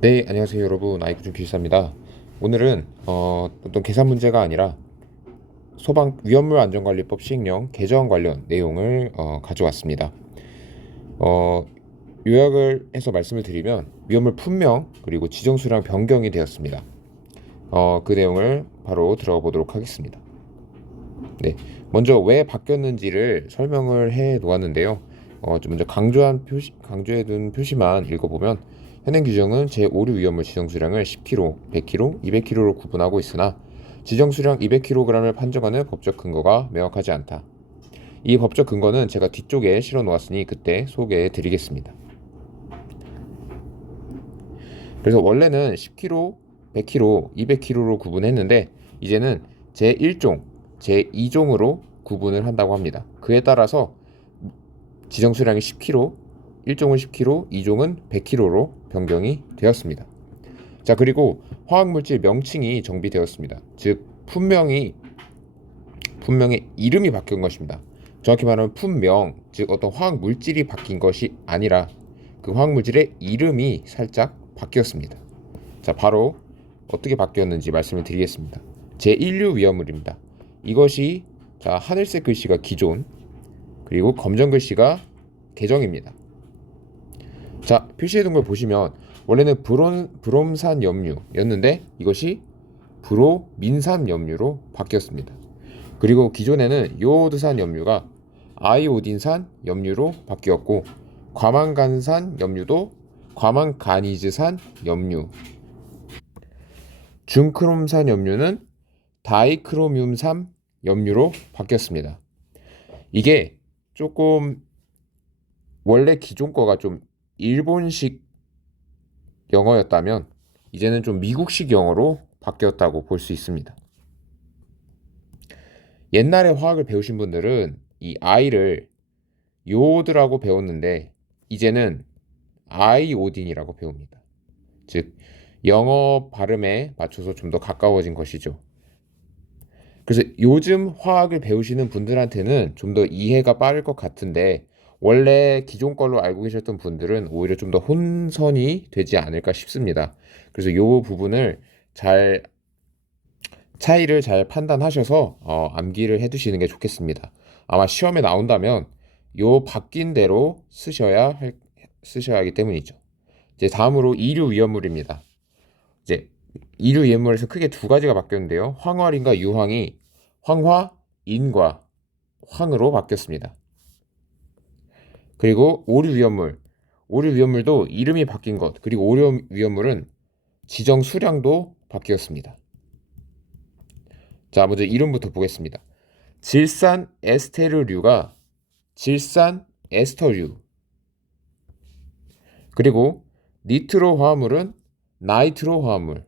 네, 안녕하세요 여러분. 아이쿠준 기술사입니다. 오늘은 어떤 계산 문제가 아니라 소방 위험물 안전관리법 시행령 개정 관련 내용을 가져왔습니다. 어, 요약을 해서 말씀을 드리면 위험물 품명 그리고 지정 수량 변경이 되었습니다. 그 내용을 바로 들어가 보도록 하겠습니다. 네, 먼저 왜 바뀌었는지를 설명을 해 놓았는데요. 좀 먼저 강조해둔 표시만 읽어보면 현행 규정은 제5류 위험물 지정 수량을 10kg, 100kg, 200kg로 구분하고 있으나 지정 수량 200kg을 판정하는 법적 근거가 명확하지 않다. 이 법적 근거는 제가 뒤쪽에 실어 놓았으니 그때 소개해 드리겠습니다. 그래서 원래는 10kg, 100kg, 200kg로 구분했는데 이제는 제1종, 제2종으로 구분을 한다고 합니다. 그에 따라서 지정 수량이 10kg, 1종은 10kg, 2종은 100kg로 변경이 되었습니다. 자, 그리고 화학물질 명칭이 정비되었습니다. 즉 품명의 이름이 바뀐 것입니다. 정확히 말하면 품명, 즉 어떤 화학물질이 바뀐 것이 아니라 그 화학물질의 이름이 살짝 바뀌었습니다. 자, 바로 어떻게 바뀌었는지 말씀을 드리겠습니다. 제1류 위험물입니다. 이것이 하늘색 글씨가 기존, 그리고 검정 글씨가 개정입니다. 자, 표시해둔 걸 보시면 원래는 브롬산 염류였는데 이것이 브로민산 염류로 바뀌었습니다. 그리고 기존에는 요오드산 염류가 아이오딘산 염류로 바뀌었고 과망간산 염류도 과망가니즈산 염류, 중크롬산 염류는 다이크로뮴산 염류로 바뀌었습니다. 이게 조금 원래 기존 거가 좀 일본식 영어였다면 이제는 좀 미국식 영어로 바뀌었다고 볼 수 있습니다. 옛날에 화학을 배우신 분들은 이 I를 요오드라고 배웠는데 이제는 아이오딘이라고 배웁니다. 즉 영어 발음에 맞춰서 좀 더 가까워진 것이죠. 그래서 요즘 화학을 배우시는 분들한테는 좀 더 이해가 빠를 것 같은데 원래 기존 걸로 알고 계셨던 분들은 오히려 좀 더 혼선이 되지 않을까 싶습니다. 그래서 이 부분을 차이를 잘 판단하셔서 암기를 해두시는 게 좋겠습니다. 아마 시험에 나온다면 요 바뀐 대로 쓰셔야 하기 때문이죠. 이제 다음으로 이류 위험물입니다. 이제 이류 위험물에서 크게 두 가지가 바뀌었는데요. 황활인과 유황이 황화, 인과 황으로 바뀌었습니다. 그리고 오류 위험물, 오류 위험물도 이름이 바뀐 것, 그리고 오류 위험물은 지정 수량도 바뀌었습니다. 자, 먼저 이름부터 보겠습니다. 질산 에스테르류가 질산 에스터류, 그리고 니트로 화합물은 나이트로 화합물.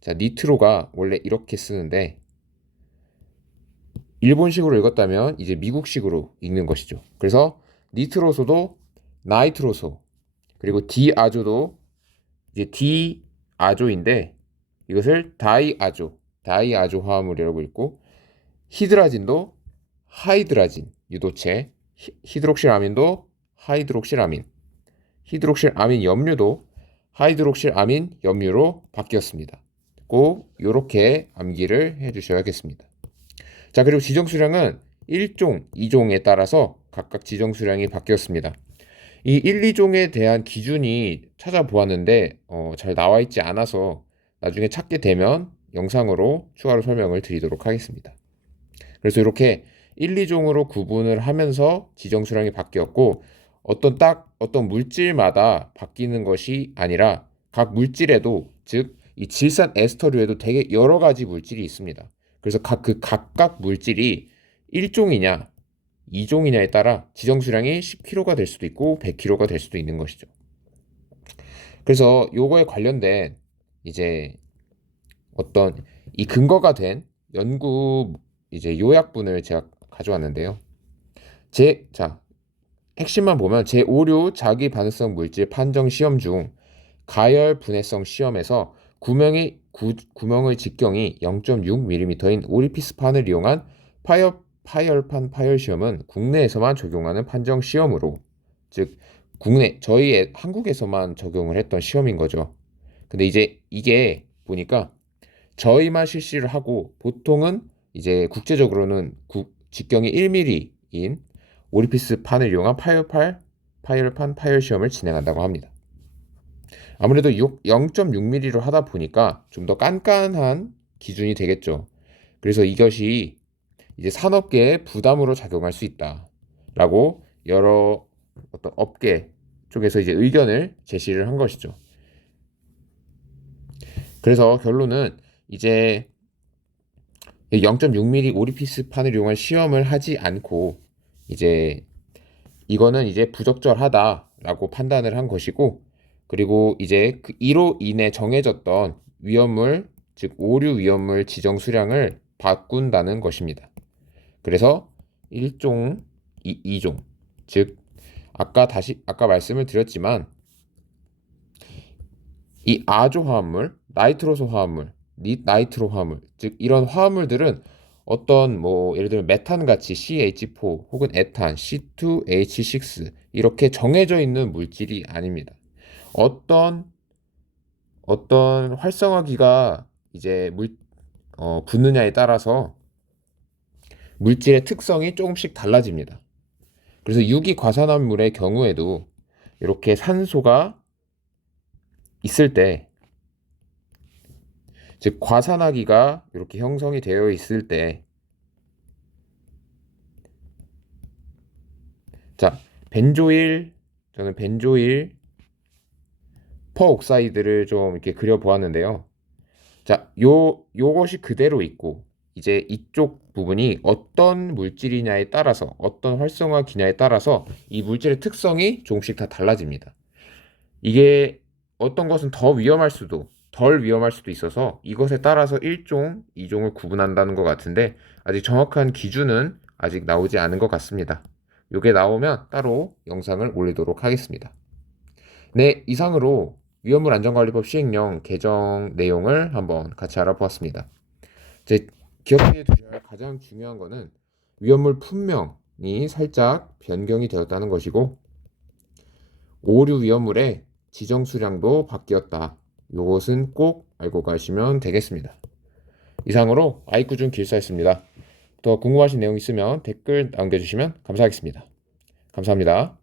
자, 니트로가 원래 이렇게 쓰는데 일본식으로 읽었다면 이제 미국식으로 읽는 것이죠. 그래서 니트로소도 나이트로소, 그리고 디아조도 이제 디아조인데 이것을 다이아조 화합물이라고 읽고, 히드라진도 하이드라진 유도체, 히드록실아민도 하이드록실아민, 히드록실아민 염류도 하이드록실아민 염류로 바뀌었습니다. 꼭 이렇게 암기를 해주셔야겠습니다. 자, 그리고 지정 수량은 1종, 2종에 따라서 각각 지정 수량이 바뀌었습니다. 이 1, 2종에 대한 기준이 찾아보았는데 잘 나와 있지 않아서 나중에 찾게 되면 영상으로 추가로 설명을 드리도록 하겠습니다. 그래서 이렇게 1, 2종으로 구분을 하면서 지정 수량이 바뀌었고 어떤 물질마다 바뀌는 것이 아니라 각 물질에도, 즉 이 질산 에스터류에도 되게 여러 가지 물질이 있습니다. 그래서 각각 물질이 1종이냐 2종이냐에 따라 지정 수량이 10kg가 될 수도 있고 100kg가 될 수도 있는 것이죠. 그래서 요거에 관련된 이제 어떤 이 근거가 된 연구 이제 요약분을 제가 가져왔는데요. 자, 핵심만 보면 제5류 자기 반응성 물질 판정 시험 중 가열 분해성 시험에서 구멍의 직경이 0.6mm인 오리피스판을 이용한 파열판 파열 시험은 국내에서만 적용하는 판정 시험으로, 즉 한국에서만 적용을 했던 시험인 거죠. 근데 이제 이게 보니까 저희만 실시를 하고 보통은 이제 국제적으로는 직경이 1mm인 오리피스 판을 이용한 파이어판 파열 시험을 진행한다고 합니다. 아무래도 0.6mm로 하다 보니까 좀 더 깐깐한 기준이 되겠죠. 그래서 이것이 이제 산업계에 부담으로 작용할 수 있다라고 여러 어떤 업계 쪽에서 이제 의견을 제시를 한 것이죠. 그래서 결론은 이제 0.6mm 오리피스 판을 이용한 시험을 하지 않고 이제 이거는 이제 부적절하다라고 판단을 한 것이고, 그리고 이제 이로 인해 정해졌던 위험물, 즉 오류 위험물 지정 수량을 바꾼다는 것입니다. 그래서 1종, 2종, 즉 아까 말씀을 드렸지만 이 아조 화합물, 나이트로소 화합물, 나이트로 화합물, 즉 이런 화합물들은 어떤 뭐 예를 들면 메탄 같이 CH4 혹은 에탄 C2H6 이렇게 정해져 있는 물질이 아닙니다. 어떤 활성화기가 이제 붙느냐에 따라서 물질의 특성이 조금씩 달라집니다. 그래서 유기 과산화물의 경우에도 이렇게 산소가 있을 때, 즉 과산화기가 이렇게 형성이 되어 있을 때, 자, 저는 벤조일 퍼옥사이드를 좀 이렇게 그려 보았는데요. 자, 요것이 그대로 있고 이제 이쪽 부분이 어떤 물질이냐에 따라서 어떤 활성화 기냐에 따라서 이 물질의 특성이 조금씩 다 달라집니다. 이게 어떤 것은 더 위험할 수도 덜 위험할 수도 있어서 이것에 따라서 1종, 2종을 구분한다는 것 같은데 아직 정확한 기준은 아직 나오지 않은 것 같습니다. 이게 나오면 따로 영상을 올리도록 하겠습니다. 네, 이상으로 위험물 안전관리법 시행령 개정 내용을 한번 같이 알아보았습니다. 이제 기억해 두셔야 할 가장 중요한 거는 위험물 품명이 살짝 변경이 되었다는 것이고 오류 위험물의 지정 수량도 바뀌었다. 이것은 꼭 알고 가시면 되겠습니다. 이상으로 아이쿠준 길사였습니다. 더 궁금하신 내용 있으면 댓글 남겨주시면 감사하겠습니다. 감사합니다.